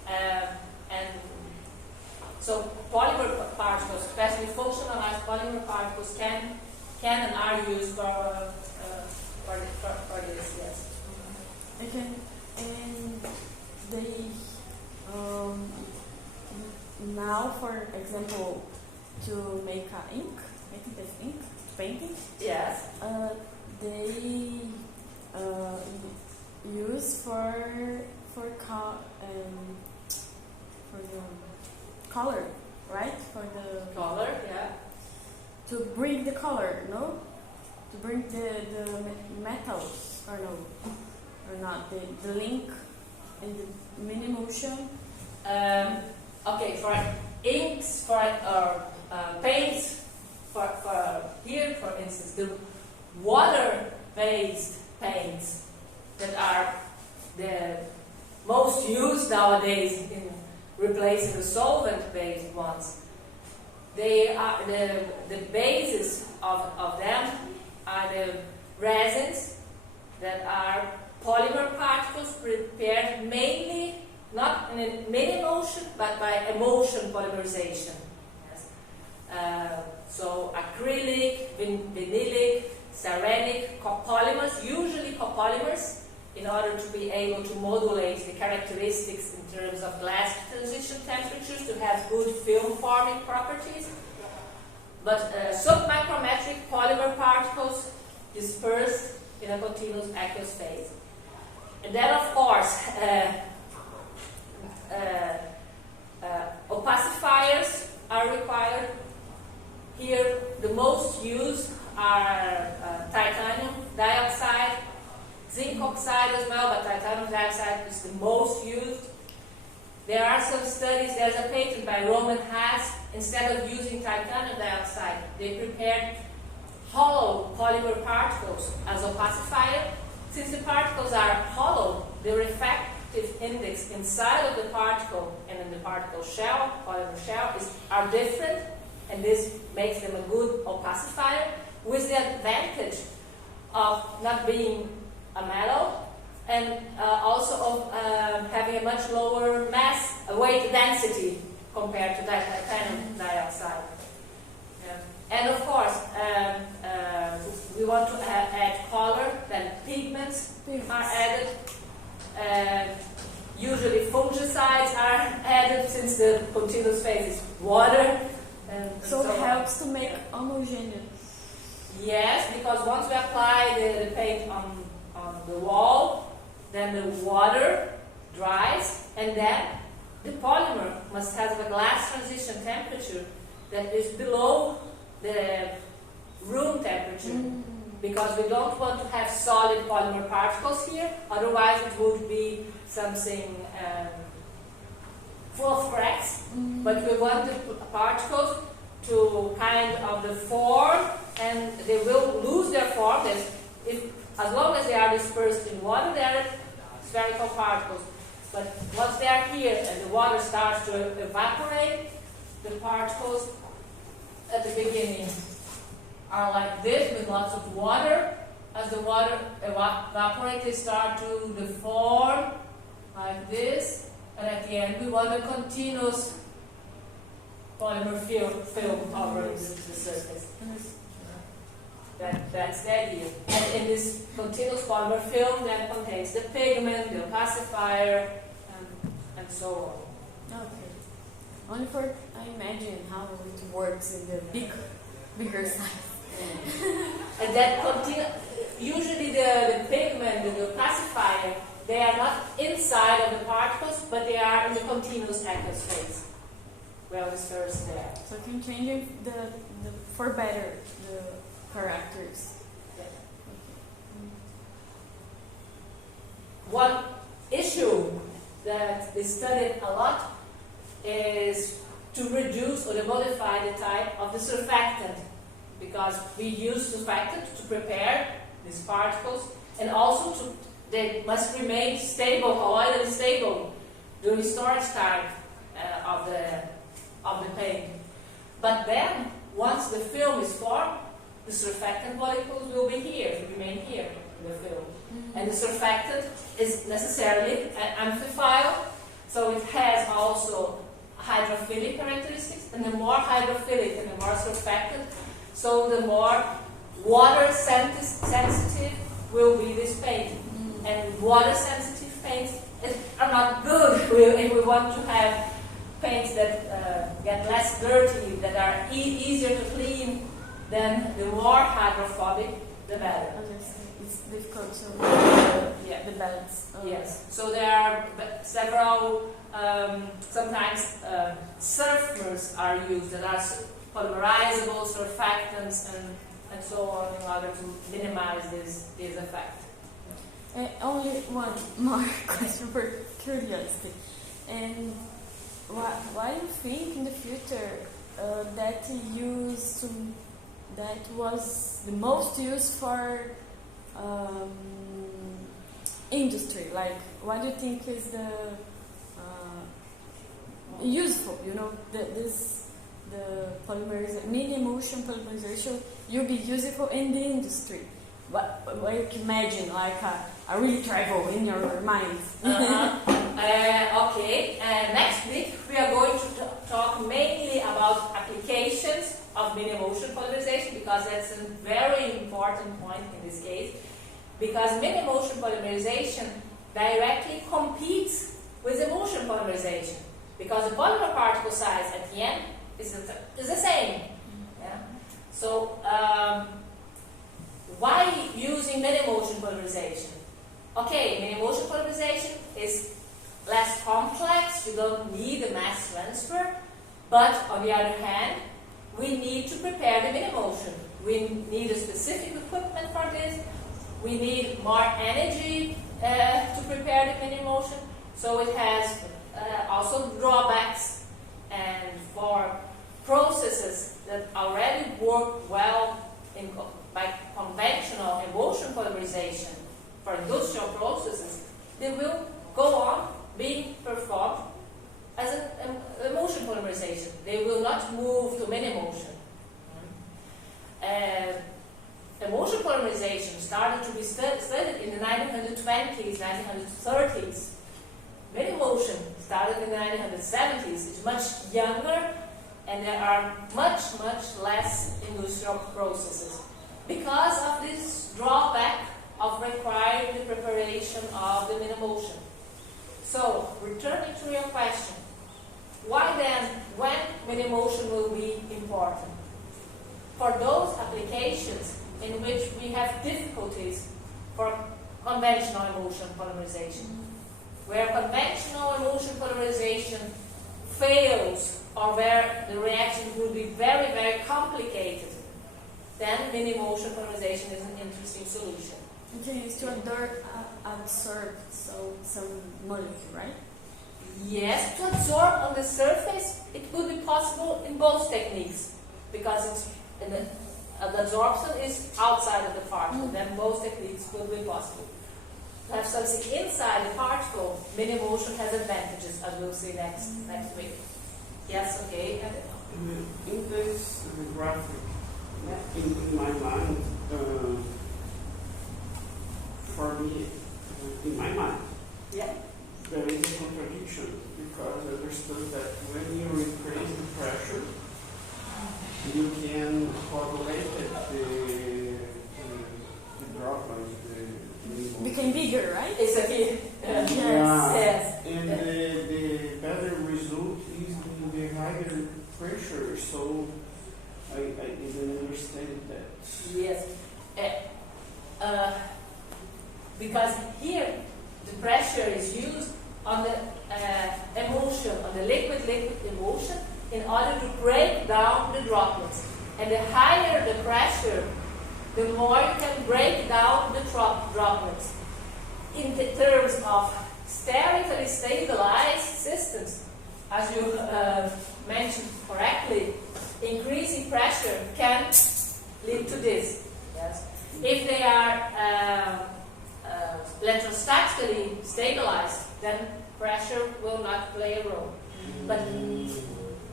And so polymer particles, especially functionalized polymer particles, can and are used for this. Yes. Okay, and they now, for example, to make painting. Yes. They use for the color, right? For the Color, yeah. to bring the color, no? To bring the metals, or no? Or not? The link in the mini motion. Okay, for inks, for paints, for here, for instance, the water-based paints that are the most used nowadays in replacing the solvent-based ones. They are the basis of them are the resins that are polymer particles prepared mainly not in a mini-motion but by emulsion polymerization. Yes. So acrylic, vinylic, styrenic copolymers, usually copolymers, in order to be able to modulate the characteristics in terms of glass transition temperatures to have good film forming properties. But submicrometric polymer particles dispersed in a continuous aqueous phase. And then, of course, opacifiers are required. Here, the most used are titanium dioxide, zinc oxide as well, but titanium dioxide is the most used. There are some studies, there's a patent by Roman Haas, instead of using titanium dioxide, they prepared hollow polymer particles as opacifier. Since the particles are hollow, the refractive index inside of the particle and in the particle shell, polymer shell, are different, and this makes them a good opacifier, with the advantage of not being a metal, and also of having a much lower mass, weight density compared to titanium dioxide. And of course, we want to add color, then pigments are added. Usually fungicides are added since the continuous phase is water. And So it helps to make homogeneous. Yes, because once we apply the paint on the wall, then the water dries, and then the polymer must have a glass transition temperature that is below the room temperature. Because we don't want to have solid polymer particles here, otherwise it would be something full of cracks. But we want the particles to kind of the form, and they will lose their form. As long as they are dispersed in water, they are spherical particles. But once they are here and the water starts to evaporate, the particles at the beginning are like this with lots of water. As the water evaporates, they start to deform like this, and at the end we want a continuous polymer film covering the surface. That's the idea. And in this continuous polymer film that contains the pigment, the opacifier, and so on. Okay. Only for I imagine how it works in the bigger size. And that usually the pigment, the opacifier, they are not inside of the particles, but they are in the continuous aqueous phase. Well, it's first there. So you can change the for better the characters. Yeah. One issue that is studied a lot is to reduce or to modify the type of the surfactant, because we use surfactant to prepare these particles, and also they must remain stable, colloidally stable during storage time of the paint. But then, once the film is formed, the surfactant molecules will be here, remain here in the film. And the surfactant is necessarily an amphiphile, so it has also hydrophilic characteristics, and the more hydrophilic and the more surfactant, so the more water sensitive will be this paint. And water sensitive paints are not good if we want to have paints that get less dirty, that are easier to clean. Then the more hydrophobic, the better. It's difficult to the balance. Yes. So there are several, sometimes surfers are used that are polymerizable surfactants and so on in order to minimize this effect. Only one more question for curiosity. And why do you think in the future that was the most used for industry? Like, what do you think is the useful? You know, the mini emulsion polymerization will be useful in the industry. What you can imagine, like a really travel in your mind. Okay. Next week we are going to talk mainly about applications of mini emulsion polymerization, because that's a very important point in this case. Because mini emulsion polymerization directly competes with emulsion polymerization, because the polymer particle size at the end is the same. Yeah? So why using mini emulsion polymerization? Okay, mini emulsion polymerization is less complex, you don't need a mass transfer, but on the other hand, we need to prepare the mini emulsion. We need a specific equipment for this, we need more energy to prepare the mini emulsion, so it has also drawbacks. And for processes that already work well by conventional emulsion polymerization, for industrial processes, they will go on being performed as an emulsion polymerization. They will not move to mini emulsion. Emulsion polymerization started to be studied in the 1920s, 1930s. Mini emulsion started in the 1970s. It's much younger, and there are much less industrial processes because of this drawback of requiring the preparation of the mini emulsion. So, returning to your question, why then, when minimotion will be important. For those applications in which we have difficulties for conventional emulsion polymerization, where conventional emulsion polymerization fails or where the reaction will be very, very complicated, then minimotion polymerization is an interesting solution. You can use to absorb some molecule, right? Yes, to absorb on the surface, it would be possible in both techniques, because the absorption is outside of the particle. Then both techniques will be possible. To have something inside the particle, minimotion has advantages, as we'll see next week. Yes, okay. In this graphic, in my mind, for me, in my mind, Yeah. there is a contradiction, because I understood that when you increase the pressure, you can coagulate the droplets. Became bigger, right? Exactly. Yes. Yes. And the better result is in the higher pressure, so I didn't understand that. Yes. Because here the pressure is used on the emulsion, on the liquid-liquid emulsion, in order to break down the droplets. And the higher the pressure, the more you can break down the droplets. In the terms of sterically stabilized systems, as you mentioned correctly, increasing pressure can lead to this. Yes. If they are electrostatically stabilized, then pressure will not play a role. But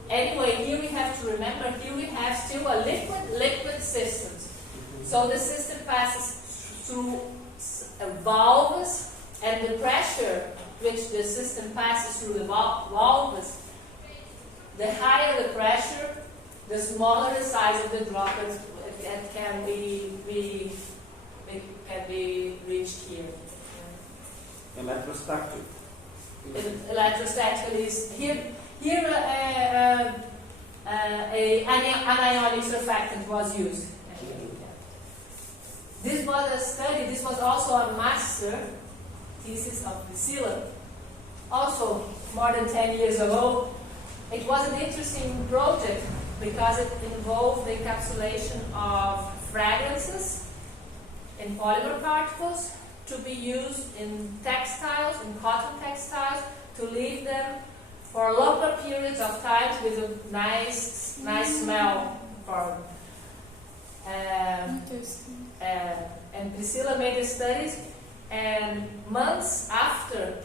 anyway, here we have to remember, here we have still a liquid-liquid system. So the system passes through valves, and the pressure which the system passes through the valves, the higher the pressure, the smaller the size of the droplets that can be reached here. Electrostatic. Electrostatically is here an ionic surfactant was used. This was a study, this was also a master thesis of Priscilla, also more than 10 years ago. It was an interesting project because it involved the encapsulation of fragrances in polymer particles to be used in textiles, in cotton textiles, to leave them for longer periods of time with a nice smell for them. And Priscilla made the studies, and months after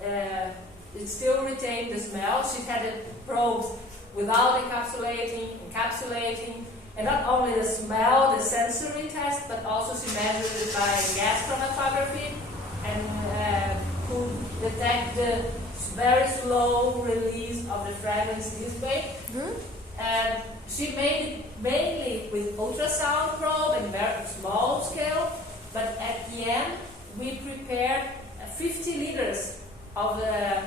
it still retained the smell. She had it probed without encapsulating, and not only the smell, the sensory test, but also she measured it by gas chromatography and could detect the very slow release of the fragrance this way. And she made it mainly with ultrasound probe and very small scale, but at the end we prepared 50 liters of the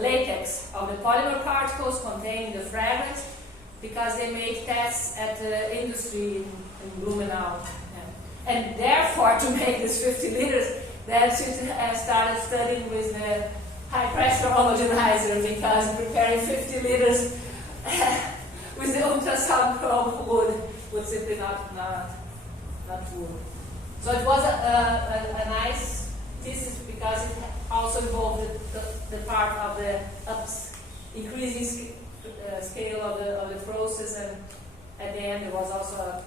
latex, of the polymer particles containing the fragrance, because they made tests at the industry in Blumenau. And therefore, to make this 50 liters, then she started studying with the high pressure homogenizer, because preparing 50 liters with the ultrasound probe would simply not work. So it was a nice thesis, because it also involved the part of the increasing scale of the process, and at the end there was also a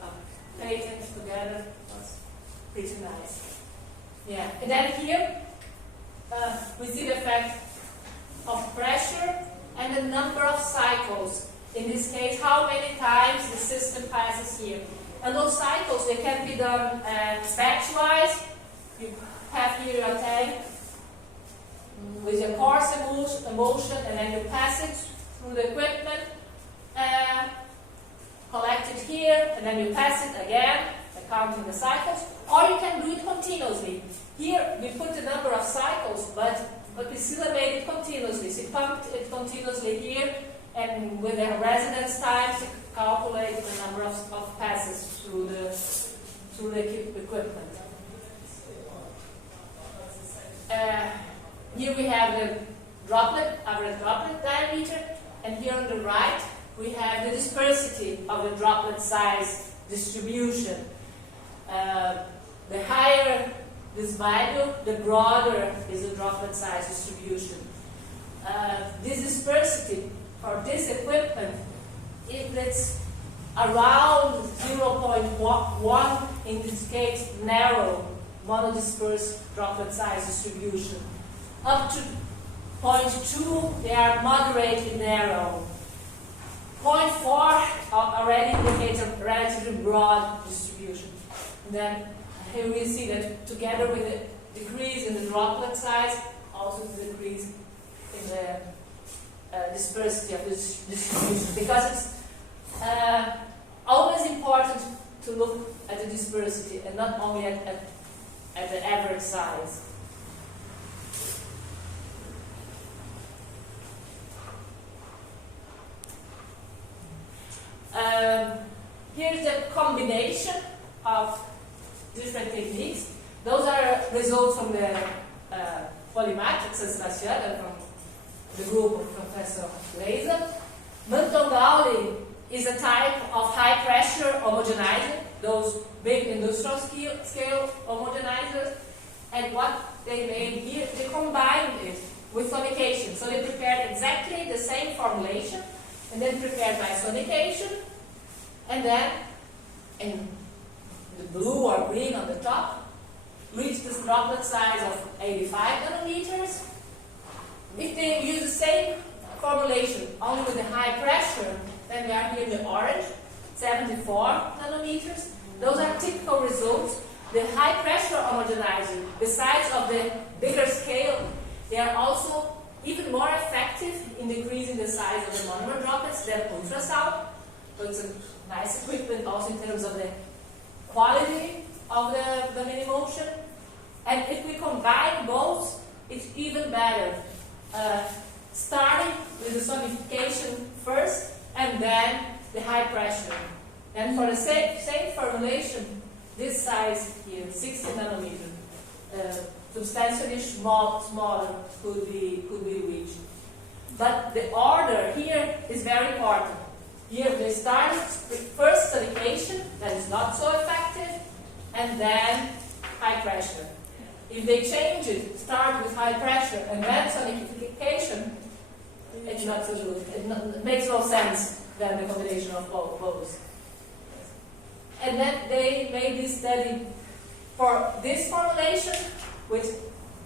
patent together. It was pretty nice. Yeah, and then here we see the effect of pressure and the number of cycles. In this case, how many times the system passes here. And those cycles, they can be done batch-wise. You have here a tank with a coarse emulsion, and then you pass it through the equipment, collect it here, and then you pass it again, counting the cycles. Or you can do it continuously. Here we put the number of cycles, but Priscilla made it continuously. She pumped it continuously here, and with their residence times, calculate the number of passes through the equipment. Here we have the average droplet diameter, and here on the right we have the dispersity of the droplet size distribution. The higher this value, the broader is the droplet size distribution. This dispersity for this equipment, if it's around 0.1, in this case narrow monodispersed droplet size distribution, up to 0.2 they are moderately narrow. 0.4 already indicates a relatively broad distribution. And then here we see that together with the decrease in the droplet size, also the decrease in the dispersity of this distribution. Because it's always important to look at the dispersity and not only at the average size. Here's the combination of different techniques. Those are results from the polymatrix and from the group of Professor Laser. Manton-Gowdy is a type of high pressure homogenizer, those big industrial scale homogenizers. And what they made here, they combined it with sonication. So they prepared exactly the same formulation and then prepared by sonication. And then, in the blue or green on the top, reach this droplet size of 85 nanometers. If they use the same formulation, only with the high pressure, then we are here in the orange, 74 nanometers. Those are typical results. The high pressure homogenizer, besides of the bigger scale, they are also even more effective in decreasing the size of the monomer droplets than ultrasound. So it's a nice equipment also in terms of the quality of the minimotion. And if we combine both, it's even better. Starting with the sonification first and then the high pressure. And for the same formulation, this size here, 60 nanometer, substantially smaller could be reached. But the order here is very important. Here they start with first sonification, that is not so effective, and then high pressure. If they change it, start with high pressure and then sonification, it's not so good. It makes no sense than the combination of both. And then they made this study for this formulation, which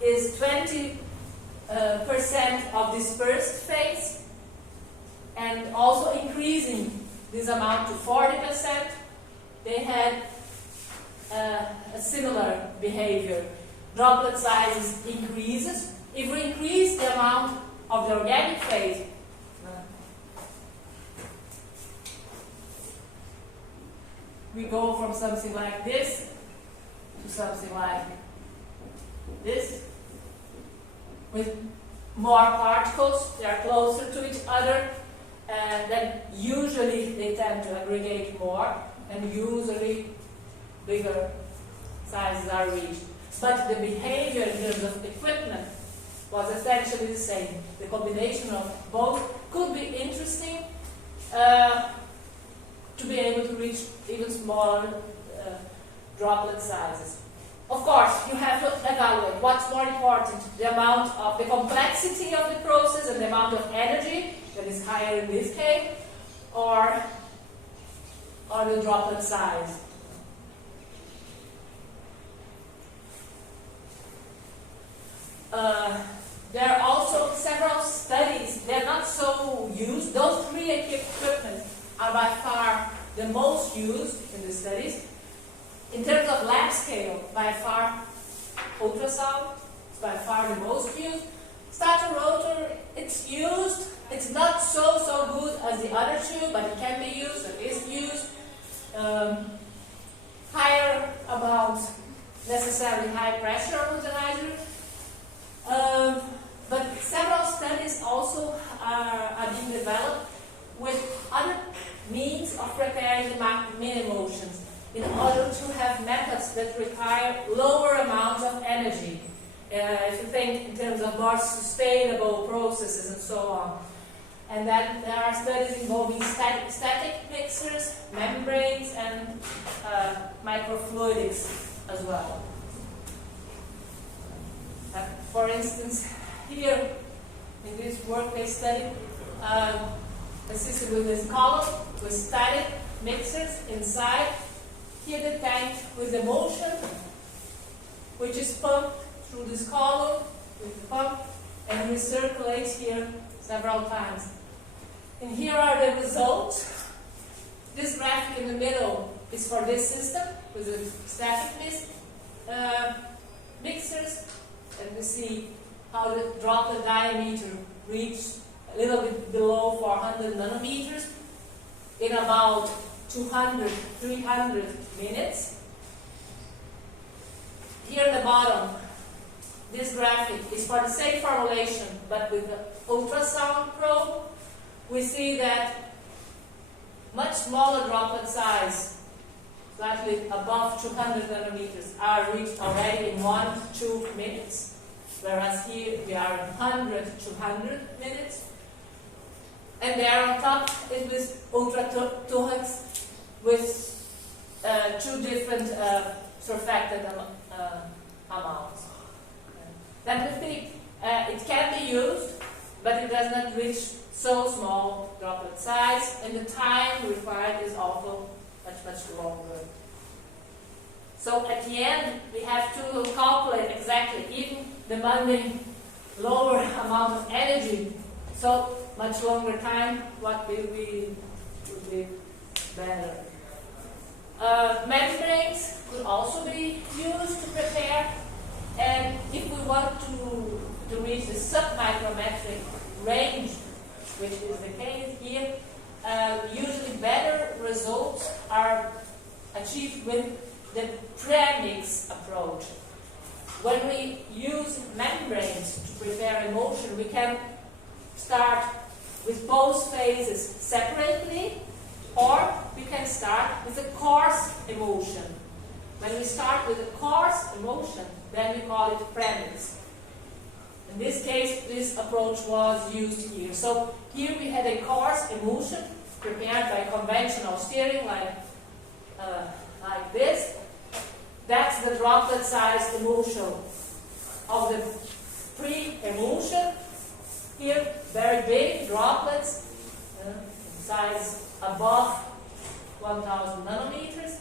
is 20% of dispersed phase, and also increasing this amount to 40%. They had a similar behavior. Droplet sizes increases. If we increase the amount of the organic phase, we go from something like this to something like this, with more particles. They are closer to each other, and then usually they tend to aggregate more, and usually bigger sizes are reached. But the behavior in terms of equipment was essentially the same. The combination of both could be interesting to be able to reach even smaller droplet sizes. Of course, you have to evaluate what's more important, the amount of the complexity of the process and the amount of energy that is higher in this case, or the droplet size. There are also several studies. They're not so used. Those three equipment are by far the most used in the studies. In terms of lab scale, by far ultrasound is by far the most used. Stator rotor, it's used. It's not so good as the other two, but it can be used. It is used. Higher amount, necessarily high pressure homogenizer. But several studies also are being developed that require lower amounts of energy. If you think in terms of more sustainable processes and so on. And then there are studies involving static mixers, membranes, and microfluidics as well. For instance, here in this work they studied a system with this column with static mixers inside. Here the tank with emulsion, which is pumped through this column with the pump and recirculates here several times. And here are the results. This graphic in the middle is for this system with the static mixers, and we see how the droplet diameter reached a little bit below 400 nanometers in about 200, 300 minutes. Here at the bottom, this graphic is for the same formulation, but with the ultrasound probe. We see that much smaller droplet size, slightly above 200 nanometers, are reached already in 1-2 minutes, whereas here we are in 100 to 200 minutes. And there on top is with ultra-thorax with two different surfactant amounts. Then we think it can be used, but it does not reach so small droplet size, and the time required is also much longer. So at the end, we have to calculate exactly, even demanding lower amount of energy, so much longer time, what will be better. Membranes could also be used to prepare, and if we want to reach the submicrometric range, which is the case here, usually better results are achieved with the premix approach. When we use membranes to prepare emulsion, we can start with both phases separately, or we can start with a coarse emulsion. When we start with a coarse emulsion, then we call it premix. In this case, this approach was used here. So here we had a coarse emulsion prepared by conventional stirring, like this. That's the droplet size emulsion of the pre-emulsion. Here, very big droplets, size above 1000 nanometers.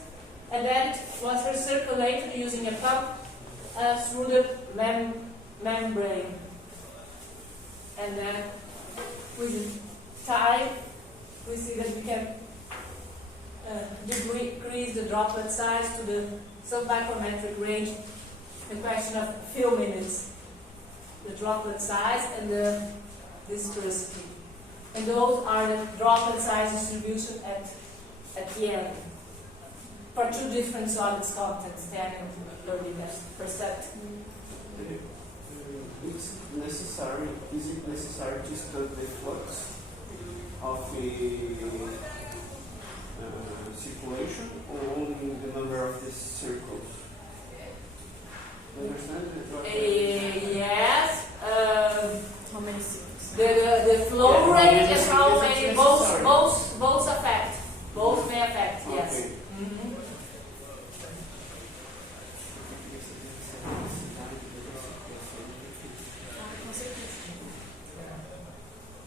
And then it was recirculated using a pump through the membrane. And then with time, we see that we can decrease the droplet size to the submicrometric range. The question of few minutes, the droplet size and the viscosity. And those are the droplet size distribution at the end for two different solids contents, 10 and 30%. Is it necessary to study the flux of the circulation, or only the number of these circles? You understand? Yes. How many circles? The flow rate and how many both affect. Both may affect, yes. Okay. Mm-hmm.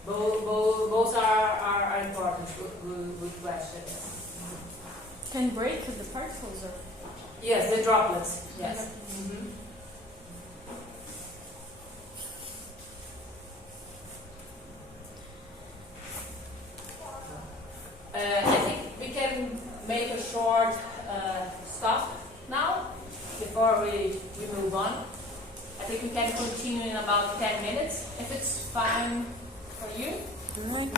Both are important. Good question. Can break the particles or? Yes, the droplets. Yes. Mm-hmm. I think we can make a short stop now before we move on. I think we can continue in about 10 minutes if it's fine for you. No.